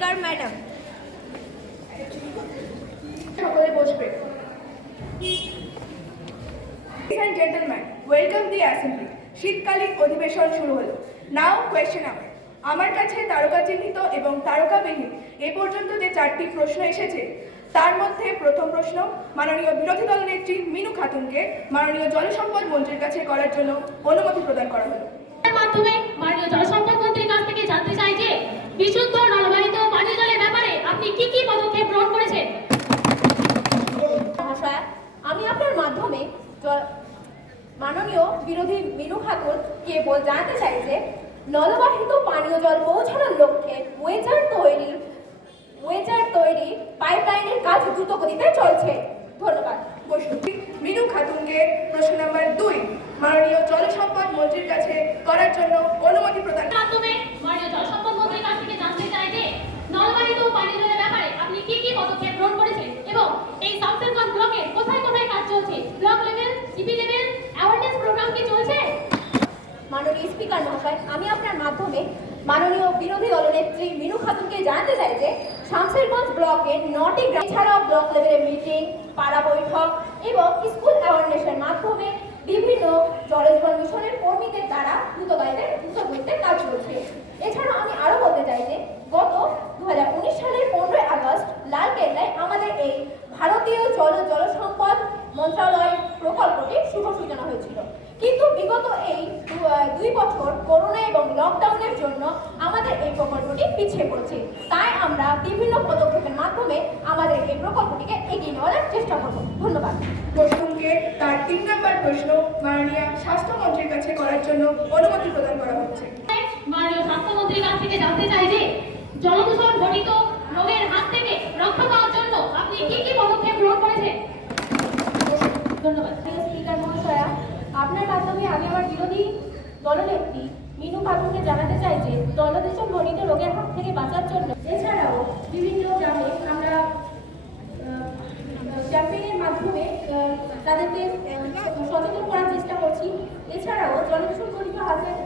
Speaker madam সকলে বসবে। Gentlemen, welcome the assembly. শীতকালীন অধিবেশন শুরু হলো। নাও কোয়েশ্চেন আওয়ার আমার কাছে তারকা চিহ্নিত এবং তারকাবিহীন এ পর্যন্ত যে চারটি প্রশ্ন এসেছে তার মধ্যে প্রথম প্রশ্ন মাননীয় বিরোধী দল নেত্রী মিনু খাতুনকে মাননীয় জলসম্পদ মন্ত্রীর কাছে করার জন্য অনুমতি প্রদান করা হলো। মাধ্যমে মাননীয় জলসম্পদ মন্ত্রীর কাছ থেকে জানতে চাই যে বিশুদ্ধ নলবাহিত পানীয় জলের ব্যাপারে আপনি কি কি পদক্ষেপ গ্রহণ করেছেন মহাশয়া আমি আপনার মাধ্যমে মাননীয় বিরোধী মিনু খাতুনকে বল- জানাতে চাই যে, নলবাহিত পানীয় জল পৌঁছানোর লক্ষ্যে ওয়েজার তৈরি ওয়েজার তৈরি পাইপলাইনের কাজ দ্রুত গতিতে চলছে। ধন্যবাদ। মিনু খাতুনকে প্রশ্ন নাম্বার দুই, মাননীয় জলসম্পদ মন্ত্রীর কাছে করার জন্য অনুমতি প্রদান এর মাধ্যমে মাননীয় জলসম্পদ মন্ত্রীর কাছ থেকে জানতে চাই যে নলবাহিত পানীয় জলের ব্যাপারে আপনি কি কি পদক্ষেপ গ্রহণ করেছেন এবং এই সাউথেনগঞ্জ ব্লকের কোথায় কোথায় কাজ চলছে block level GP level awareness program কি চলছে মাননীয় স্পিকার মহাশয়, আমি আপনার মাধ্যমে মাননীয় বিরোধী দলনেত্রী মিনু খাতুনকে জানাতে চাই যে শামসেরগঞ্জ ব্লকের নটি গ্রাম এছাড়াও ব্লক লেভেলে মিটিং, পাড়া বৈঠক এবং স্কুল অ্যাওয়ারনেসের মাধ্যমে বিভিন্ন জলজীবন মিশনের কর্মীদের দ্বারা দ্রুতগামীতে দ্রুত গতিতে কাজ করছে। এছাড়াও আমি আরও বলতে চাই যে গত দু হাজার উনিশ সালের পনেরোই আগস্ট লালকেল্লায় আমাদের এই ভারতীয় জল জলসম্পদ মন্ত্রণালয় প্রকল্পটি শুভ সূচনা হয়েছিল। কিন্তু বিগত এই দুই বছর করোনা এবং লকডাউনের জন্য আমাদের এই প্রকল্পটি পিছিয়ে পড়ছে। তাই আমরা বিভিন্ন পদক্ষেপের মাধ্যমে আমাদের এই প্রকল্পটিকে এগিয়ে নেওয়ার চেষ্টা করব। ধন্যবাদ। বসুনকে তার তিন নম্বর প্রশ্ন মাননীয় স্বাস্থ্যমন্ত্রীর কাছে করার জন্য অনুমতি প্রদান করা হচ্ছে। মাননীয় স্বাস্থ্যমন্ত্রীর কাছ থেকে জানতে চাই যে জলদূষণ ঘটিত রোগের হাত থেকে রক্ষা পাওয়ার জন্য আপনি কি কি পদক্ষেপ গ্রহণ করেছেন? ধন্যবাদ। স্পিকার মহাশয়া আপনার মাধ্যমে আমি আমার বিরোধী দলনেত্রী মিনু খাতুনকে জানাতে চাই যে জলদূষণ জনিত রোগের হাত থেকে বাঁচার জন্য এছাড়াও বিভিন্ন গ্রামে আমরা ক্যাম্পেইনের মাধ্যমে তাদেরকে সচেতন করার চেষ্টা করছি। এছাড়াও জলদূষণ জনিত হাতের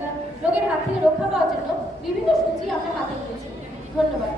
রোগের হাত থেকে রক্ষা পাওয়ার জন্য বিভিন্ন সূচি আমরা হাতে নিয়েছি। ধন্যবাদ।